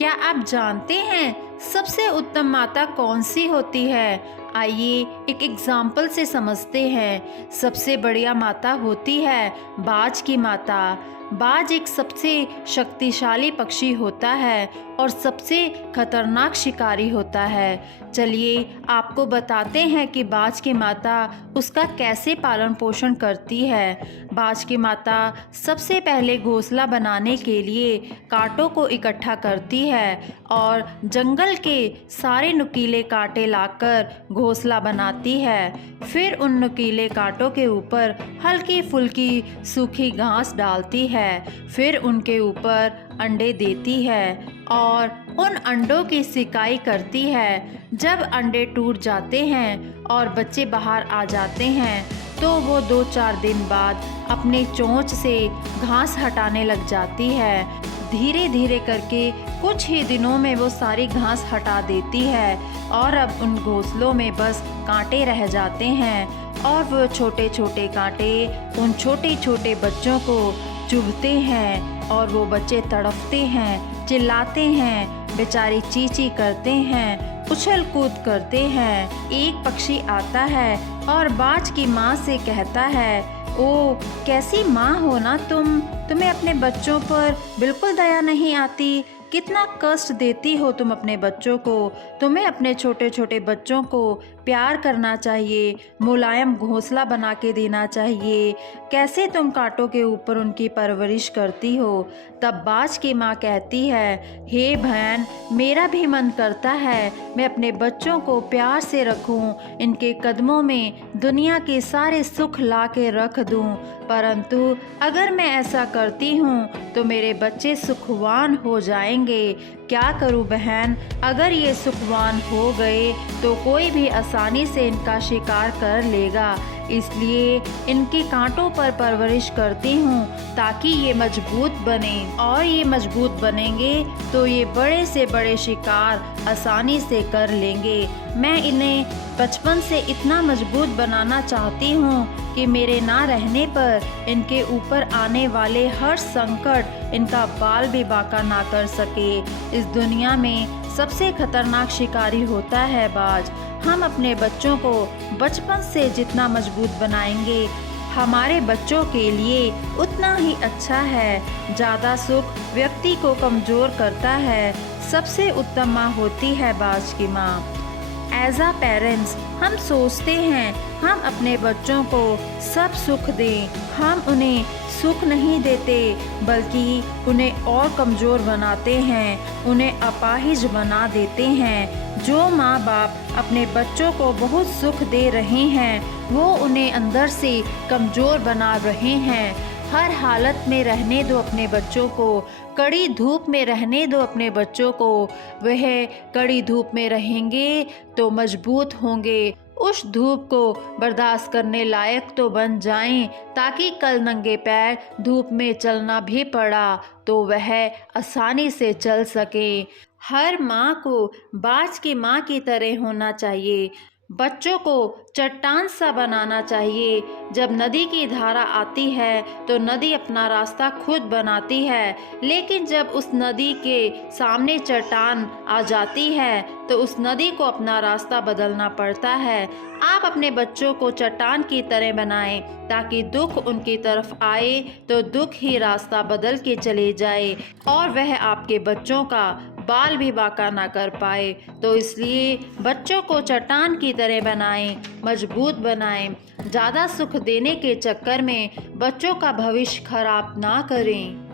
क्या आप जानते हैं सबसे उत्तम माता कौन सी होती है? आइए एक एग्जाम्पल से समझते हैं। सबसे बढ़िया माता होती है बाज की माता। बाज एक सबसे शक्तिशाली पक्षी होता है और सबसे खतरनाक शिकारी होता है। चलिए आपको बताते हैं कि बाज की माता उसका कैसे पालन पोषण करती है। बाज की माता सबसे पहले घोंसला बनाने के लिए कांटों को इकट्ठा करती है और जंगल के सारे नुकीले कांटे लाकर घोंसला बनाती है। फिर उन नुकीले कांटों के ऊपर हल्की फुल्की सूखी घास डालती है। फिर उनके ऊपर अंडे देती है और उन अंडों की सिकाई करती है। जब अंडे टूट जाते हैं और बच्चे बाहर आ जाते हैं तो वो 2-4 दिन बाद अपने चोंच से घास हटाने लग जाती है। धीरे धीरे करके कुछ ही दिनों में वो सारी घास हटा देती है और अब उन घोंसलों में बस कांटे रह जाते हैं और वो छोटे छोटे कांटे उन छोटे छोटे बच्चों को चुभते हैं और वो बच्चे तड़पते हैं, चिल्लाते हैं, बेचारे चींची करते हैं, उछल कूद करते हैं। एक पक्षी आता है और बाज की माँ से कहता है, ओ कैसी माँ हो ना तुम्हें अपने बच्चों पर बिल्कुल दया नहीं आती। कितना कष्ट देती हो तुम अपने बच्चों को। तुम्हें अपने छोटे छोटे बच्चों को प्यार करना चाहिए, मुलायम घोंसला बना के देना चाहिए। कैसे तुम कांटों के ऊपर उनकी परवरिश करती हो। तब बाज की माँ कहती है, हे बहन, मेरा भी मन करता है मैं अपने बच्चों को प्यार से रखूं, इनके कदमों में दुनिया के सारे सुख ला के रख दूं, परंतु अगर मैं ऐसा करती हूँ तो मेरे बच्चे सुखवान हो जाएंगे। क्या करूँ बहन, अगर ये सुखवान हो गए तो कोई भी आसानी से इनका शिकार कर लेगा, इसलिए इनके कांटों पर परवरिश करती हूँ ताकि ये मजबूत बने, और ये मजबूत बनेंगे तो ये बड़े से बड़े शिकार आसानी से कर लेंगे। मैं इन्हें बचपन से इतना मजबूत बनाना चाहती हूँ कि मेरे ना रहने पर इनके ऊपर आने वाले हर संकट इनका बाल भी बांका ना कर सके। इस दुनिया में सबसे खतरनाक शिकारी होता है बाज। हम अपने बच्चों को बचपन से जितना मजबूत बनाएंगे हमारे बच्चों के लिए उतना ही अच्छा है। ज़्यादा सुख व्यक्ति को कमज़ोर करता है। सबसे उत्तम माँ होती है बाज की माँ। एज आ पेरेंट्स हम सोचते हैं हम अपने बच्चों को सब सुख दें, हम उन्हें सुख नहीं देते बल्कि उन्हें और कमज़ोर बनाते हैं, उन्हें अपाहिज बना देते हैं। जो माँ बाप अपने बच्चों को बहुत सुख दे रहे हैं वो उन्हें अंदर से कमज़ोर बना रहे हैं। हर हालत में रहने दो अपने बच्चों को, कड़ी धूप में रहने दो अपने बच्चों को। वह कड़ी धूप में रहेंगे तो मजबूत होंगे, उस धूप को बर्दाश्त करने लायक तो बन जाएं, ताकि कल नंगे पैर धूप में चलना भी पड़ा तो वह आसानी से चल सके। हर माँ को बाज की माँ की तरह होना चाहिए। बच्चों को चट्टान सा बनाना चाहिए। जब नदी की धारा आती है तो नदी अपना रास्ता खुद बनाती है, लेकिन जब उस नदी के सामने चट्टान आ जाती है तो उस नदी को अपना रास्ता बदलना पड़ता है। आप अपने बच्चों को चट्टान की तरह बनाएं ताकि दुख उनकी तरफ आए तो दुख ही रास्ता बदल के चले जाए और वह आपके बच्चों का बाल भी बांका ना कर पाए। तो इसलिए बच्चों को चट्टान की तरह बनाएं, मजबूत बनाएं। ज़्यादा सुख देने के चक्कर में बच्चों का भविष्य खराब ना करें।